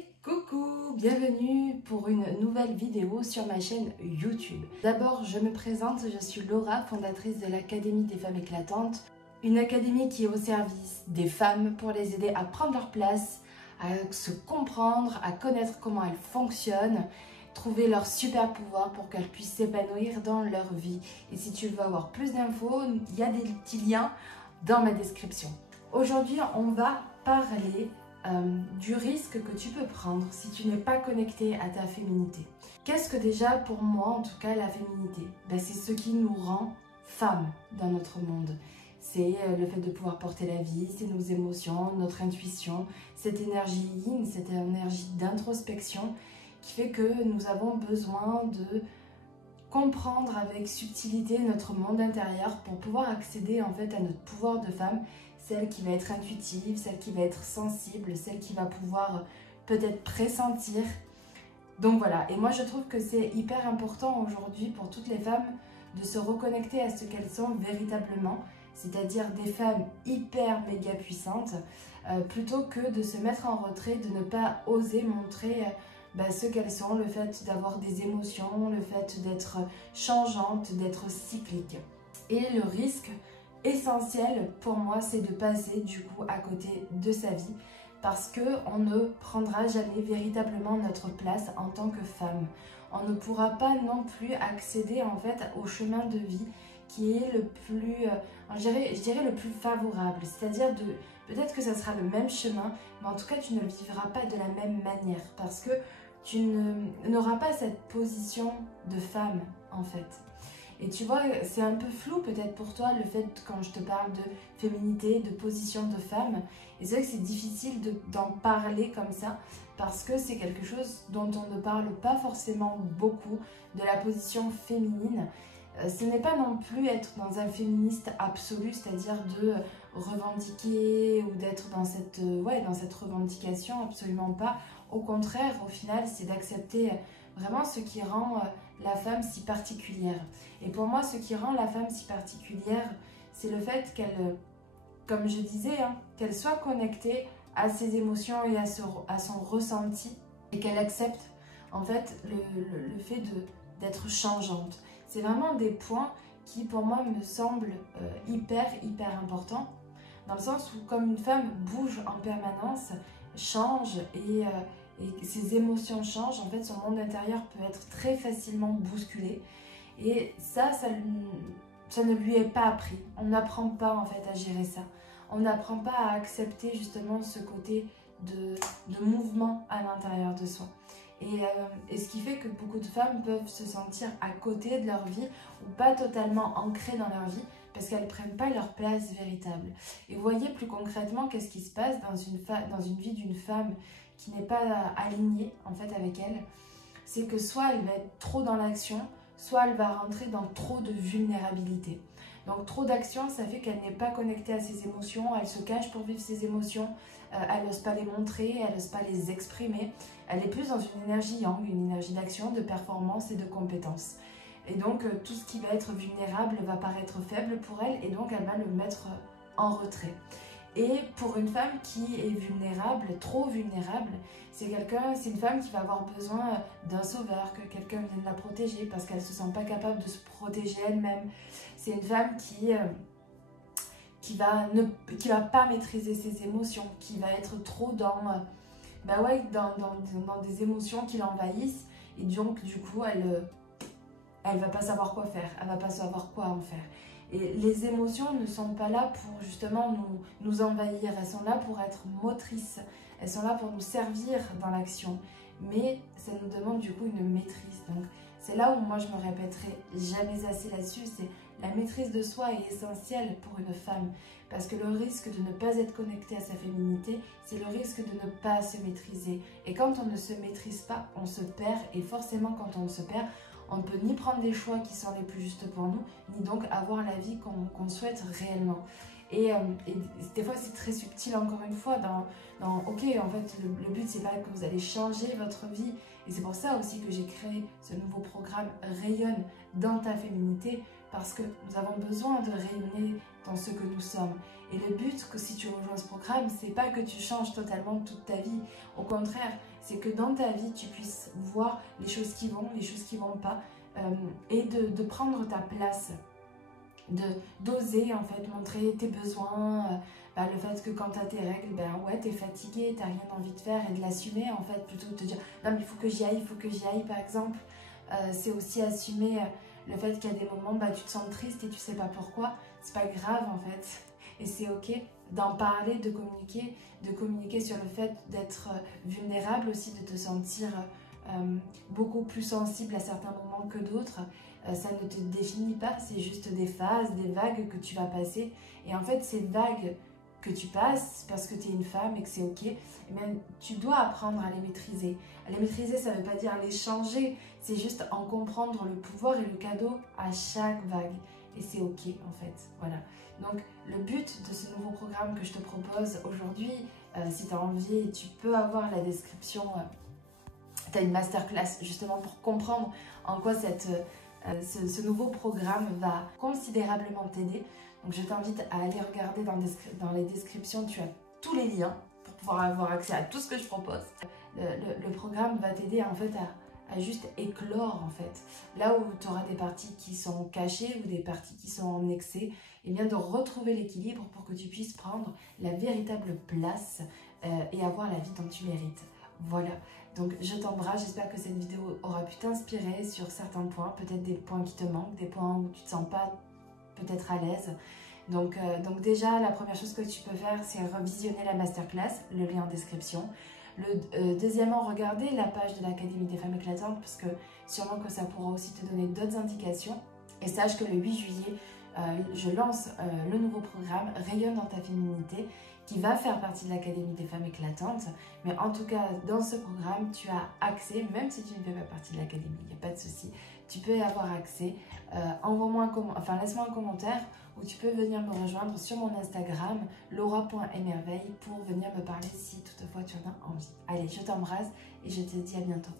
Et coucou, bienvenue pour une nouvelle vidéo sur ma chaîne YouTube. D'abord, je me présente, je suis Laura, fondatrice de l'Académie des femmes éclatantes. Une académie qui est au service des femmes pour les aider à prendre leur place, à se comprendre, à connaître comment elles fonctionnent, trouver leur super pouvoir pour qu'elles puissent s'épanouir dans leur vie. Et si tu veux avoir plus d'infos, il y a des petits liens dans ma description. Aujourd'hui, on va parler du risque que tu peux prendre si tu n'es pas connecté à ta féminité. Qu'est-ce que déjà pour moi, en tout cas, la féminité? C'est ce qui nous rend femmes dans notre monde. C'est le fait de pouvoir porter la vie, c'est nos émotions, notre intuition, cette énergie yin, cette énergie d'introspection qui fait que nous avons besoin de comprendre avec subtilité notre monde intérieur pour pouvoir accéder en fait à notre pouvoir de femme, celle qui va être intuitive, celle qui va être sensible, celle qui va pouvoir peut-être pressentir. Donc voilà, et moi je trouve que c'est hyper important aujourd'hui pour toutes les femmes de se reconnecter à ce qu'elles sont véritablement, c'est-à-dire des femmes hyper méga puissantes, plutôt que de se mettre en retrait, de ne pas oser montrer ce qu'elles sont, le fait d'avoir des émotions, le fait d'être changeante, d'être cyclique. Et le risque essentiel pour moi, c'est de passer du coup à côté de sa vie parce qu'on ne prendra jamais véritablement notre place en tant que femme. On ne pourra pas non plus accéder en fait au chemin de vie qui est le plus, je dirais le plus favorable, c'est-à-dire peut-être que ça sera le même chemin, mais en tout cas tu ne le vivras pas de la même manière parce que tu n'auras pas cette position de femme en fait. Et tu vois, c'est un peu flou peut-être pour toi le fait quand je te parle de féminité, de position de femme. Et c'est vrai que c'est difficile d'en parler comme ça parce que c'est quelque chose dont on ne parle pas forcément beaucoup, de la position féminine. Ce n'est pas non plus être dans un féministe absolu, c'est-à-dire de revendiquer ou d'être dans cette revendication, absolument pas. Au contraire, au final, c'est d'accepter vraiment ce qui rend la femme si particulière. Et pour moi, ce qui rend la femme si particulière, c'est le fait qu'elle, comme je disais, qu'elle soit connectée à ses émotions et à son ressenti et qu'elle accepte en fait le fait d'être changeante. C'est vraiment des points qui pour moi me semblent hyper importants dans le sens où comme une femme bouge en permanence, change et ses émotions changent, en fait son monde intérieur peut être très facilement bousculé et ça ne lui est pas appris. On n'apprend pas en fait à gérer ça. On n'apprend pas à accepter justement ce côté de mouvement à l'intérieur de soi. Et ce qui fait que beaucoup de femmes peuvent se sentir à côté de leur vie ou pas totalement ancrées dans leur vie parce qu'elles ne prennent pas leur place véritable. Et vous voyez plus concrètement qu'est-ce qui se passe dans une vie d'une femme qui n'est pas alignée en fait avec elle. C'est que soit elle va être trop dans l'action, soit elle va rentrer dans trop de vulnérabilité. Donc trop d'action, ça fait qu'elle n'est pas connectée à ses émotions, elle se cache pour vivre ses émotions, elle n'ose pas les montrer, elle n'ose pas les exprimer. Elle est plus dans une énergie yang, une énergie d'action, de performance et de compétence. Et donc tout ce qui va être vulnérable va paraître faible pour elle et donc elle va le mettre en retrait. Et pour une femme qui est vulnérable, trop vulnérable, c'est une femme qui va avoir besoin d'un sauveur, que quelqu'un vienne la protéger parce qu'elle ne se sent pas capable de se protéger elle-même. C'est une femme qui va pas maîtriser ses émotions, qui va être trop dans des émotions qui l'envahissent et donc du coup elle va pas savoir quoi faire, elle va pas savoir quoi en faire. Et les émotions ne sont pas là pour justement nous envahir, elles sont là pour être motrices, elles sont là pour nous servir dans l'action, mais ça nous demande du coup une maîtrise. Donc c'est là où moi je me répéterai jamais assez là-dessus, c'est la maîtrise de soi est essentielle pour une femme, parce que le risque de ne pas être connecté à sa féminité, c'est le risque de ne pas se maîtriser. Et quand on ne se maîtrise pas, on se perd, et forcément quand on se perd, on ne peut ni prendre des choix qui sont les plus justes pour nous, ni donc avoir la vie qu'on souhaite réellement. Et des fois c'est très subtil encore une fois ok en fait le but c'est pas que vous allez changer votre vie et c'est pour ça aussi que j'ai créé ce nouveau programme Rayonne dans ta féminité parce que nous avons besoin de rayonner dans ce que nous sommes. Et le but que si tu rejoins ce programme, c'est pas que tu changes totalement toute ta vie. Au contraire, c'est que dans ta vie, tu puisses voir les choses qui vont, les choses qui vont pas, et de prendre ta place, d'oser en fait montrer tes besoins, le fait que quand tu as tes règles, ouais, tu es fatigué, tu n'as rien envie de faire, et de l'assumer en fait, plutôt que de te dire non mais il faut que j'y aille, il faut que j'y aille par exemple. C'est aussi assumer le fait qu'il y a des moments, tu te sens triste et tu sais pas pourquoi, c'est pas grave en fait, et c'est ok d'en parler, de communiquer sur le fait d'être vulnérable aussi, de te sentir beaucoup plus sensible à certains moments que d'autres. Ça ne te définit pas, c'est juste des phases, des vagues que tu vas passer, et en fait ces vagues que tu passes parce que tu es une femme et que c'est ok, tu dois apprendre à les maîtriser. À les maîtriser, ça ne veut pas dire les changer, c'est juste en comprendre le pouvoir et le cadeau à chaque vague. Et c'est ok en fait, voilà. Donc le but de ce nouveau programme que je te propose aujourd'hui, si tu as envie, tu peux avoir la description, tu as une masterclass justement pour comprendre en quoi ce nouveau programme va considérablement t'aider. Donc je t'invite à aller regarder dans les descriptions, tu as tous les liens pour pouvoir avoir accès à tout ce que je propose. Le programme va t'aider en fait à juste éclore en fait. Là où tu auras des parties qui sont cachées ou des parties qui sont en excès, et bien de retrouver l'équilibre pour que tu puisses prendre la véritable place et avoir la vie dont tu mérites. Voilà, donc je t'embrasse, j'espère que cette vidéo aura pu t'inspirer sur certains points, peut-être des points qui te manquent, des points où tu te sens pas peut-être à l'aise. Donc déjà, la première chose que tu peux faire, c'est revisionner la masterclass, le lien en description. Deuxièmement, regarder la page de l'Académie des femmes éclatantes, parce que sûrement que ça pourra aussi te donner d'autres indications. Et sache que le 8 juillet, je lance le nouveau programme Rayonne dans ta féminité, qui va faire partie de l'Académie des femmes éclatantes. Mais en tout cas, dans ce programme, tu as accès, même si tu ne fais pas partie de l'Académie, il n'y a pas de souci, tu peux y avoir accès. Laisse-moi un commentaire, ou tu peux venir me rejoindre sur mon Instagram, laura.emerveille, pour venir me parler si toutefois tu en as envie. Allez, je t'embrasse et je te dis à bientôt.